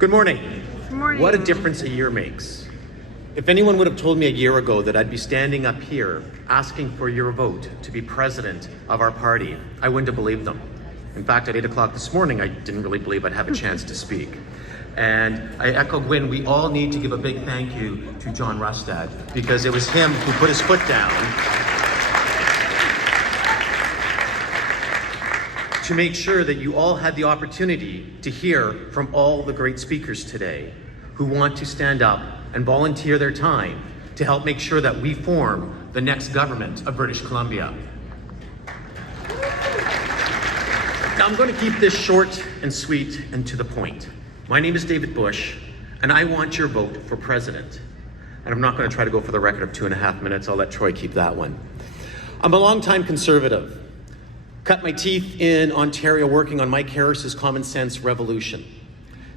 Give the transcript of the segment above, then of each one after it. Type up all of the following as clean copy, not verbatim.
Good morning. Good morning. What a difference a year makes. If anyone would have told me a year ago that I'd be standing up here asking for your vote to be president of our party, I wouldn't have believed them. In fact, at 8 o'clock this morning, I didn't really believe I'd have a chance to speak. And I echo Gwen, we all need to give a big thank you to John Rustad, because it was him who put his foot down to make sure that you all had the opportunity to hear from all the great speakers today who want to stand up and volunteer their time to help make sure that we form the next government of British Columbia. Now, I'm going to keep this short and sweet and to the point. My name is David Busch, and I want your vote for president. And I'm not going to try to go for the record of 2.5 minutes. I'll let Troy keep that one. I'm a longtime conservative. Cut my teeth in Ontario working on Mike Harris's Common Sense Revolution.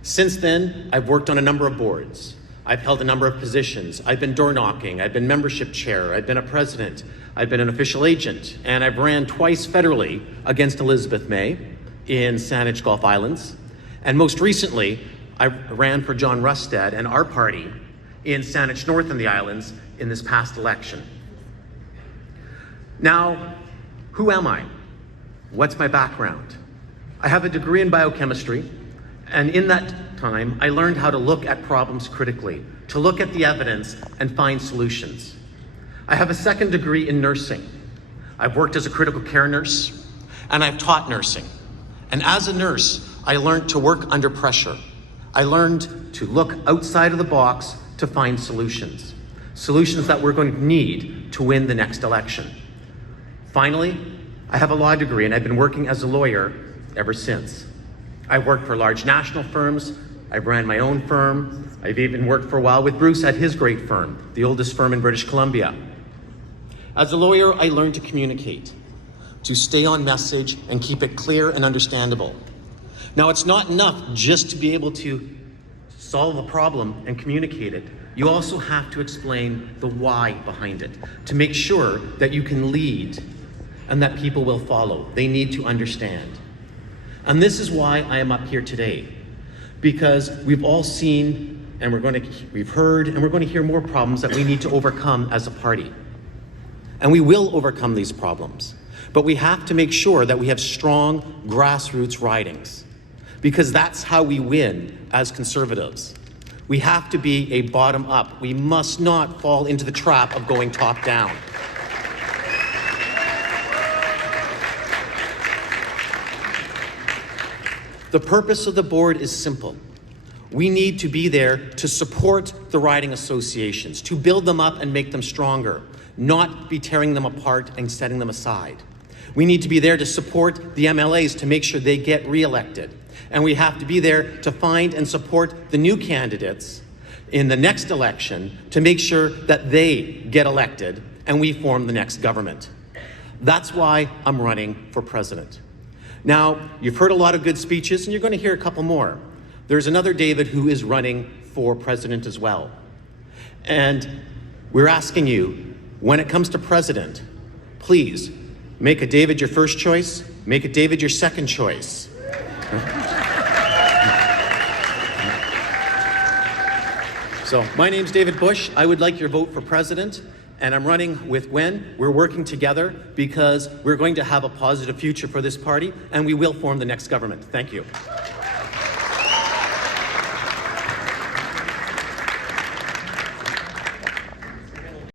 Since then, I've worked on a number of boards. I've held a number of positions. I've been door knocking. I've been membership chair. I've been a president. I've been an official agent. And I've ran twice federally against Elizabeth May in Saanich Gulf Islands. And most recently, I ran for John Rustad and our party in Saanich North in the Islands in this past election. Now, who am I? What's my background? I have a degree in biochemistry, and in that time, I learned how to look at problems critically, to look at the evidence and find solutions. I have a second degree in nursing. I've worked as a critical care nurse, and I've taught nursing. And as a nurse, I learned to work under pressure. I learned to look outside of the box to find solutions. Solutions that we're going to need to win the next election. Finally, I have a law degree, and I've been working as a lawyer ever since. I've worked for large national firms. I've ran my own firm. I've even worked for a while with Bruce at his great firm, the oldest firm in British Columbia. As a lawyer, I learned to communicate, to stay on message and keep it clear and understandable. Now, it's not enough just to be able to solve a problem and communicate it. You also have to explain the why behind it, to make sure that you can lead and that people will follow. They need to understand. And this is why I am up here today, because we've all seen and we've heard and we're going to hear more problems that we need to overcome as a party. And we will overcome these problems, but we have to make sure that we have strong grassroots ridings, because that's how we win as conservatives. We have to be a bottom up. We must not fall into the trap of going top down. The purpose of the board is simple. We need to be there to support the riding associations, to build them up and make them stronger, not be tearing them apart and setting them aside. We need to be there to support the MLAs to make sure they get reelected. And we have to be there to find and support the new candidates in the next election to make sure that they get elected and we form the next government. That's why I'm running for president. Now, you've heard a lot of good speeches, and you're going to hear a couple more. There's another David who is running for president as well. And we're asking you, when it comes to president, please make a David your first choice, make a David your second choice. So, my name's David Busch. I would like your vote for president. And I'm running with Gwen. We're working together because we're going to have a positive future for this party, and we will form the next government. Thank you.